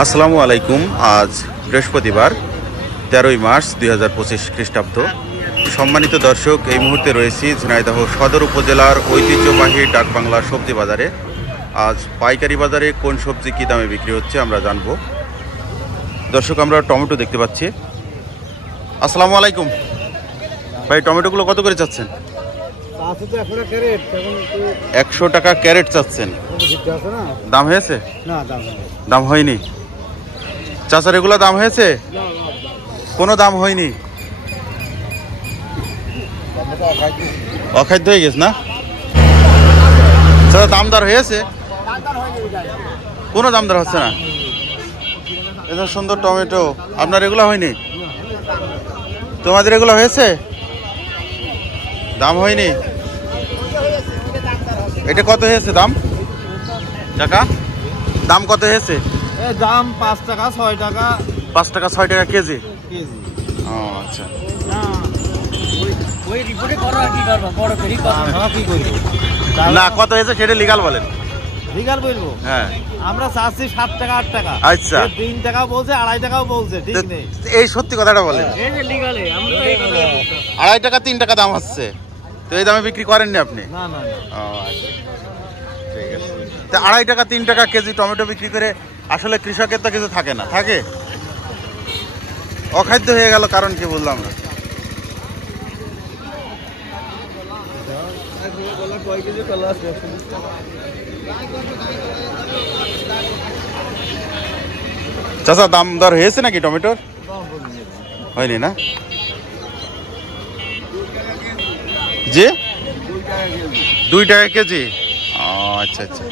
আসসালামু আলাইকুম। আজ বৃহস্পতিবার 13ই মার্চ 2025 খ্রিস্টাব্দ। সম্মানিত দর্শক, এই মুহূর্তে রয়েছি ঝিনাইদহ সদর উপজেলার ঐতিহ্যবাহী ডাকবাংলা সবজি বাজারে। আজ পাইকারি বাজারে কোন সবজি কী দামে বিক্রি হচ্ছে আমরা জানবো। দর্শক, আমরা টমেটো দেখতে পাচ্ছি। আসসালামু আলাইকুম ভাই, টমেটোগুলো কত করে চাচ্ছেন? 100 টাকা ক্যারেট চাচ্ছেন। দাম হয়েছে? দাম হয়নি চাচার, এগুলো দাম হয়েছে? কোনো দাম হয়নি, অখাদ্য হয়ে গেছে না চাচা? দামদার হয়েছে? কোনো দামদার হচ্ছে না। এটা সুন্দর টমেটো, আপনার এগুলো হয়নি? তোমাদের এগুলো হয়েছে? দাম হয়নি। এটা কত হয়েছে দাম টাকা? দাম কত হয়েছে? দাম 5 টাকা 6 টাকা। 5 টাকা 6 টাকা কেজি। ও আচ্ছা, না কত হয়েছে সেটা লিগাল বলেন। লিগাল বলবো? হ্যাঁ, আমরা চাচ্ছি 7 টাকা 8 টাকা। আচ্ছা, 3 টাকা বলছে, 2.5 টাকাও বলছে, ঠিক নেই। এই সত্যি কথাটা বলেন। এই যে লিগালে আমরা তো এই কথা 2.5 টাকা 3 টাকা দাম হচ্ছে, তো এই দামে বিক্রি করেননি আপনি? না না। ও আচ্ছা, ঠিক আছে। তো 2.5 টাকা 3 টাকা কেজি টমেটো বিক্রি করে আসলে কৃষকের তো কিছু থাকে না, থাকে অখাদ্য হয়ে গেল, কারণ কি বললাম না। চাচা, দাম দর হয়েছে নাকি টমেটোর? হয়নি না? জি, 2 টাকা কেজি। আচ্ছা আচ্ছা,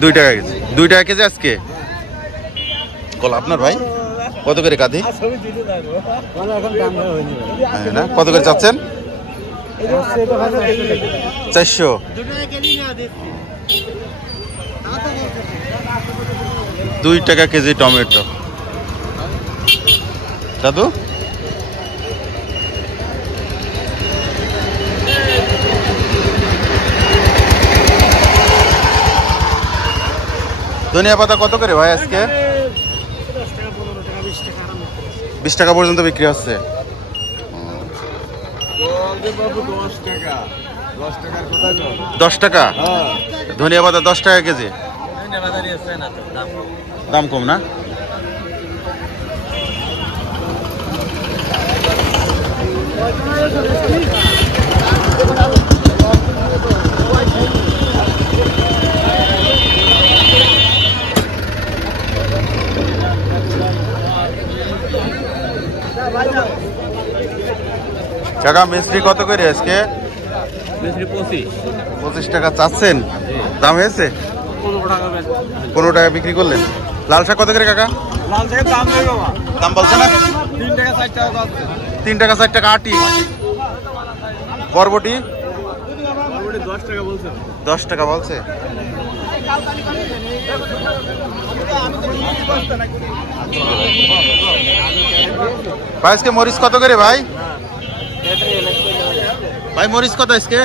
2 টাকা কেজি। 2 টাকা কেজি আজকে কল আপনার ভাই কত করে কাঁদি? না, কত করে চাচ্ছেন? 400। 2 টাকা কেজি টমেটো দাদু। ধনিয়া পাতা কত করে ভাই আজকে? 20 টাকা পর্যন্ত বিক্রি হচ্ছে। 10 টাকা ধনিয়া পাতা, 10 টাকা কেজি। দাম কম না? কাকা, মিস্ত্রি কত করে আজকে? 25 টাকা চাচ্ছেন। দাম হয়েছে? 15 টাকা বিক্রি করলেন। লাল শাক কত করে কাকা? লাল শাকের দাম নেই বাবা, দাম বলছে না? 3 টাকা 4 টাকা। 3 টাকা 4 টাকা আটি। বরবটি 10 টাকা বলছে। 10 টাকা বলছে। ভাই আজকে মরিচ কত করে ভাই? ভাই মরিচ কত আজকে?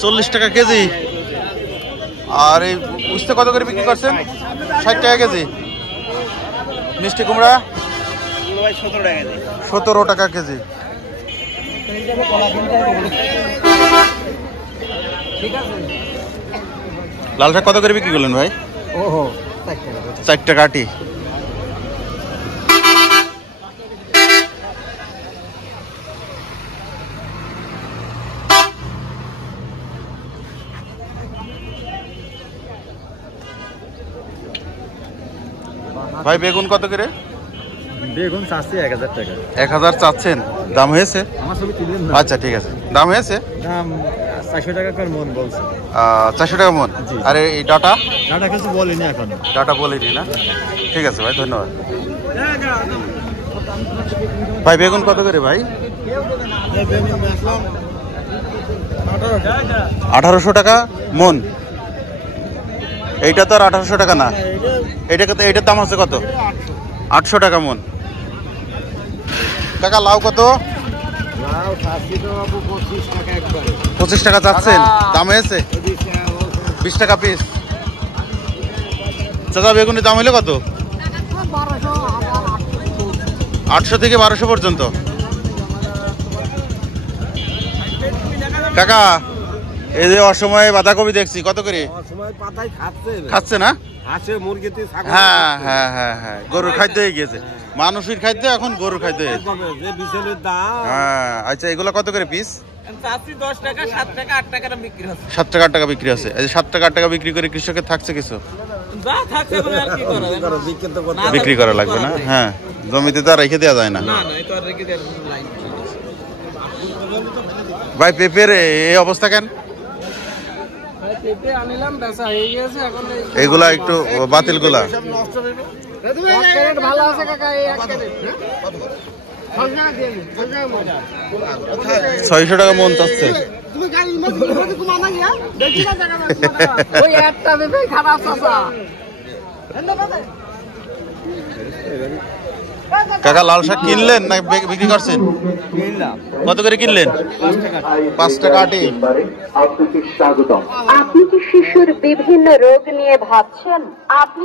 40 টাকা কেজি। আর এই উস্তে কত করে বিক্রি করছেন? 60 টাকা কেজি। মিষ্টি কুমড়া 17 টাকা কেজি। লাল শাক কত করে বিক্রি করলেন ভাই? 4 টাকা আটি। ভাই বেগুন কত করে? বেগুন চাচ্ছি 1000 টাকা। 1000 চাচ্ছেন। দাম হয়েছে? আমার সবই কিনলেন না। আচ্ছা ঠিক আছে, দাম হয়েছে। দাম 400 টাকা করে মন বলছে। 400 টাকা মন। আর এই ডাটা? ডাটা কিছু বলিনি এখন। ডাটা বলিনি না? ঠিক আছে ভাই, ধন্যবাদ। ভাই বেগুন কত করে ভাই? 1800 টাকা মন। এইটা তো আর 1800 টাকা না, এইটার দাম আছে কত? 800 টাকা মন। কাকা লাউ কত? 25 টাকা চাচ্ছেন, দাম হয়েছে? 20 টাকা পিস। চাচা বেগুনের দাম হইলো কত? 800 থেকে 1200 পর্যন্ত। কাকা এই যে অসময়ে বাঁধাকপি দেখছি কত করে? খাচ্ছে না? হ্যাঁ হ্যাঁ হ্যাঁ হ্যাঁ, গরুর খাদ্য হয়ে গিয়েছে, মানুষের খাদ্য এখন গরুর খাদ্য হয়েছে। হ্যাঁ আচ্ছা, এগুলো কত করে পিস? 10 টাকা, 7 টাকা, 8 টাকা বিক্রি হচ্ছে। 7 টাকা 8 টাকা বিক্রি আছে। এই যে 7 টাকা 8 টাকা বিক্রি করে কৃষকের থাকছে কিছু? যা থাকছে বলে আর কি করা, বিক্রি করা লাগবে না। হ্যাঁ, জমিতে তো আর রেখে দেওয়া যায় না। না না, এটা আর রেখে দেওয়ার লাইন। ভাই পেঁপের এই অবস্থা কেন? পেঁপে আনিলাম, বেচা হয়ে গেছে, এখন এগুলা একটু বাতিল গুলা। ভালো আছে কাকা, এই এক ক্যারেট 600 টাকা মন চাচ্ছে। ওই একটা পেঁপে খারাপ চাচা। কাকা লাল শাক কিনলেন না বিক্রি করছেন? কত করে কিনলেন? 5 টাকা আটি। আপনি কি শিশুর বিভিন্ন রোগ নিয়ে ভাবছেন? আপনি